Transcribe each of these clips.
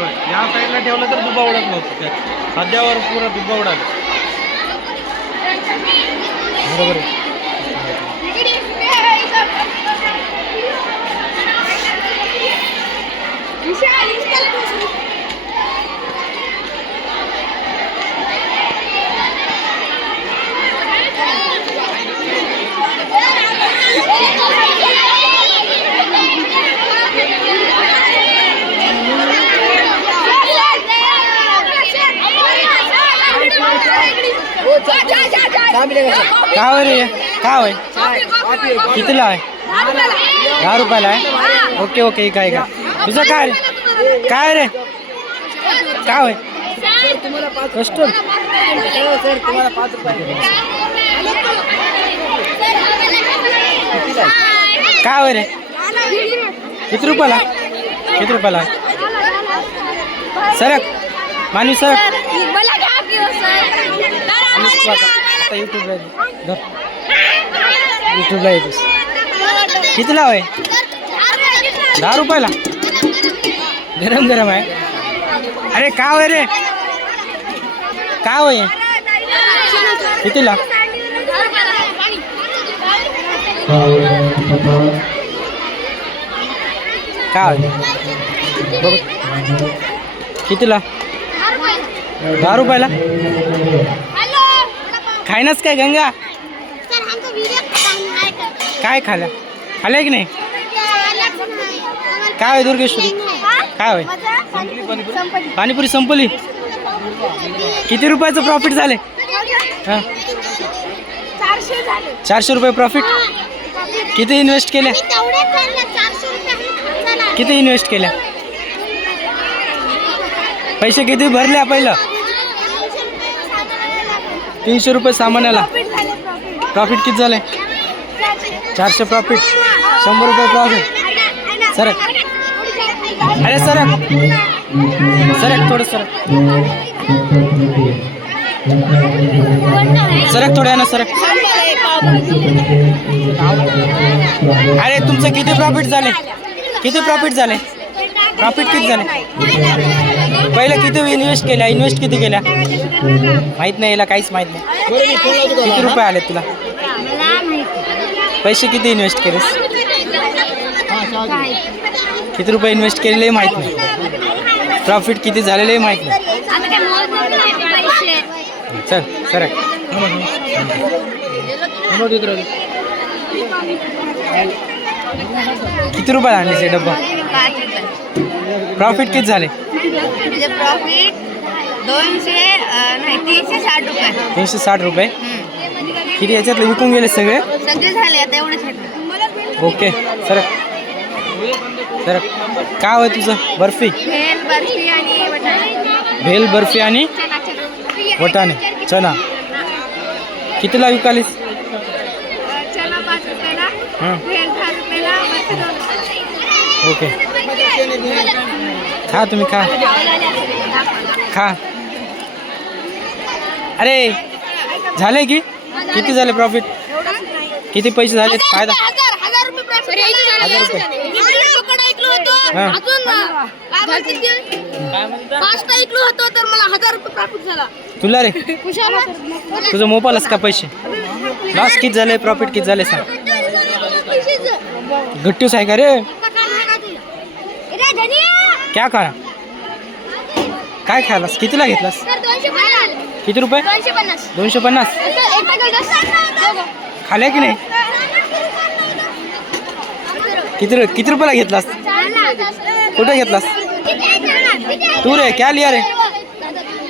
या साईडला ठेवलं तर दुबा उडत नव्हतं काय सध्यावर पुरा दुबा उडालं बरोबर आहे का होय रे का होय? कितीला आहे? दहा रुपयाला आहे? ओके ओके काय का तुझं काय रे? काय रे? काय होय? कस्टम काय होय रे? किती रुपयाला? किती रुपयाला? सरक. मानवी सरक. आता युट्यूबला धर. युट्यूबला येतोस. कितीला होय दहा रुपयाला. गरम गरम आहे. अरे का होय रे? का होय? कितीला का होय? बघ. कितीला दहा रुपयाला? खायनाच काय गंगा? काय खाल्या खाल्या की नाही? काय होय दुर्गेश्वरी? काय होय? पाणीपुरी संपली. किती रुपयाचं प्रॉफिट झाले? हां? चारशे रुपये प्रॉफिट किती इन्व्हेस्ट केल्या? किती इन्व्हेस्ट केल्या? पैसे किती भरल्या पहिलं? तीनशे रुपये सामान्याला. प्रॉफिट किती झाले चारशे प्रॉफिट शंभर रुपये प्रॉफिट सरक. अरे सरक. सरक थोडं सरक. सरक थोड्या ना सरक. अरे तुमचं किती प्रॉफिट झाले किती प्रॉफिट झाले प्रॉफिट किती झाले पहिला किती इन्व्हेस्ट केल्या? इन्व्हेस्ट किती केल्या? माहीत नाही याला काहीच माहीत नाही. किती रुपये आले तुला? पैसे किती इन्व्हेस्ट केलेस? किती रुपये इन्व्हेस्ट केलेले माहीत नाही. प्रॉफिट किती झालेले माहीत नाही. चल सर. किती रुपये आणले डब्बा? प्रॉफिट किती झाले? म्हणजे प्रॉफिट दोनशे अं, नाही तीनशे साठ रुपये. तीनशे साठ रुपये? किती याच्यातले विकून गेले सगळे? सगळे झाले आता एवढे छाट ओके सर सर काय होय तुझं? बर्फी? भेल बर्फी आणि वटाणे. भेल बर्फी आणि वटाणे. चना. कितीला विकालीस? चना पाच रुपयाला हां. भेल दहा रुपयाला बर्फी दोन रुपयाला. ओके. खा तुम्ही खा. खा. अरे झाले की? किती झाले प्रॉफिट किती पैसे झाले? फायदा? हजार रुपये हां. तुला रे? तुझं मोबाईलच का पैसे? लॉस किती झाले प्रॉफिट किती झाले सांग. गट्टूस आहे का रे? क्या खा काय खायलास कितीला घेतलास? किती रुपये? दोनशे पन्नास. खाल्या की नाही? किती किती रुपयाला घेतलास? कुठे घेतलास? तू रे क्या लिया रे?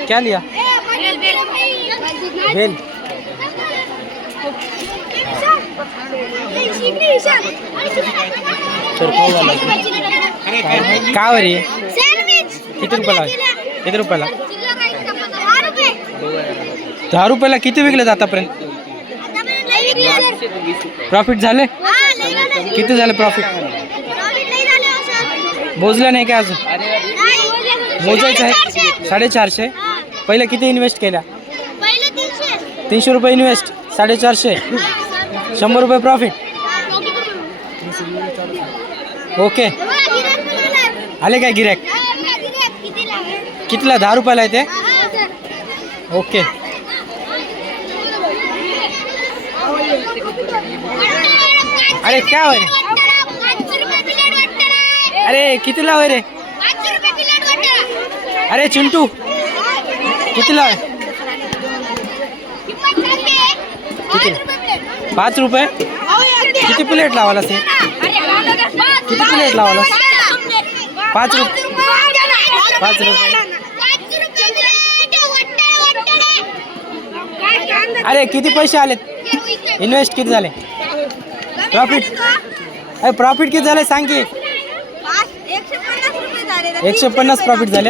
क्या लिया? भेल काय रे? किती रुपयाला? किती रुपयाला? दहा रुपयाला किती विकले आतापर्यंत? प्रॉफिट झाले? किती झाले प्रॉफिट मोजलं नाही का अजून? मोजायचं आहे? साडेचारशे? पहिलं किती इन्व्हेस्ट केल्या? तीनशे. रुपये इन्व्हेस्ट साडेचारशे? शंभर रुपये प्रॉफिट ओके. आले काय गिऱ्हाईक? कितीला? दहा रुपयाला आहे ते? ओके. अरे काय होय रे? अरे कितीला होय रे? अरे चिंटू. कितीला आहे पाच रुपये? किती प्लेट लावायला ते? किती प्लेट लावायला? पाच रुपये पाच रुपये अरे किती पैसे आलेत? इन्व्हेस्ट किती झाले? प्रॉफिट अरे प्रॉफिट किती झाले सांग की? एकशे पन्नास प्रॉफिट झाले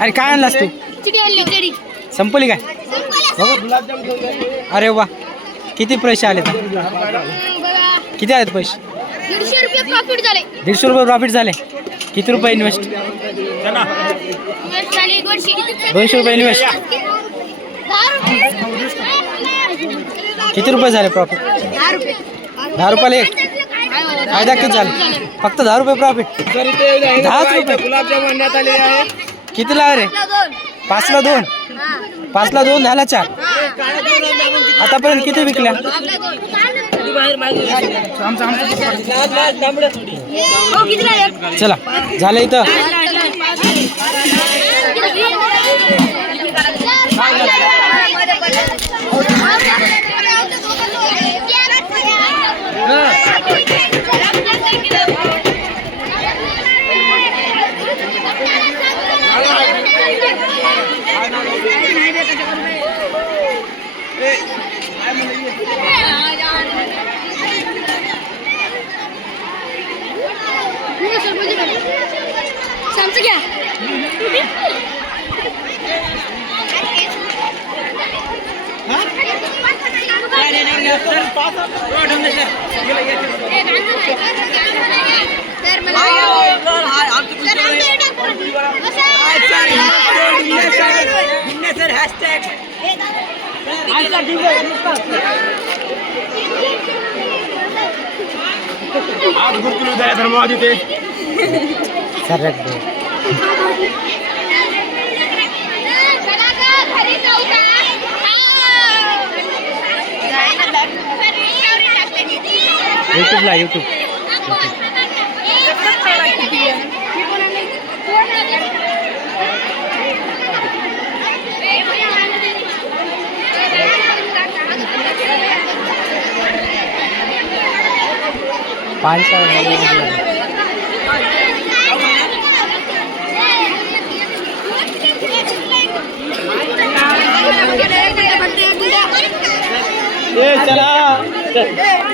अरे काय आणलास तू? संपली काय? अरे वा किती पैसे आले किती आहेत पैसे? दीडशे रुपये प्रॉफिट झाले. दीडशे रुपये प्रॉफिट झाले. किती रुपये इन्व्हेस्ट दोनशे. रुपये इन्व्हेस्ट किती रुपये झाले प्रॉफिट दहा रुपये. दहा रुपयाला एक. फायदा किती झाला? फक्त दहा रुपये प्रॉफिट दहाच रुपये. गुलाबजाम आणण्यात आलेले आहे. कितीला आहे रे? पाचला दोन. पाचला दोन झाला चार. आतापर्यंत किती विकल्या? चला. झालं इथं. आज गुरुकुल धर्मवादी ते सरक दे. यूट्यूबला यूट्यूब पाचशे चला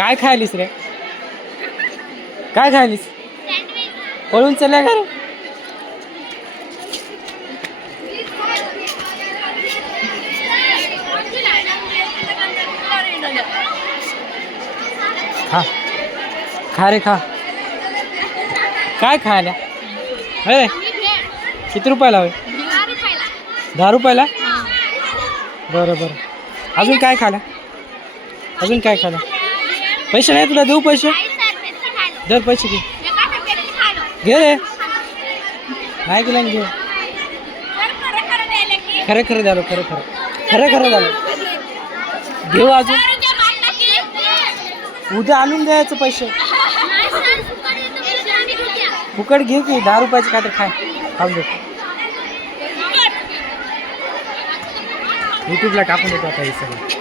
काय खायलीस रे? काय खायलीस? पळून चला का रे खा. खा रे खा. काय खायला? अरे किती रुपयाला होय? दहा रुपयाला? बरं बरं. अजून काय खाला अजून काय खाला पैसे नाही तुला देऊ पैसे? दर पैसे घे. घे रे. नाही गेला घे. खरं खरं झालं खरं खरं. खरं खरं झालं. घेऊ अजून. उद्या आणून द्यायचं पैसे. फुकट घे की दहा रुपयाचे काय तर खाय. खाऊन दे युट्यूबला टाकून देतो आता हे सगळं.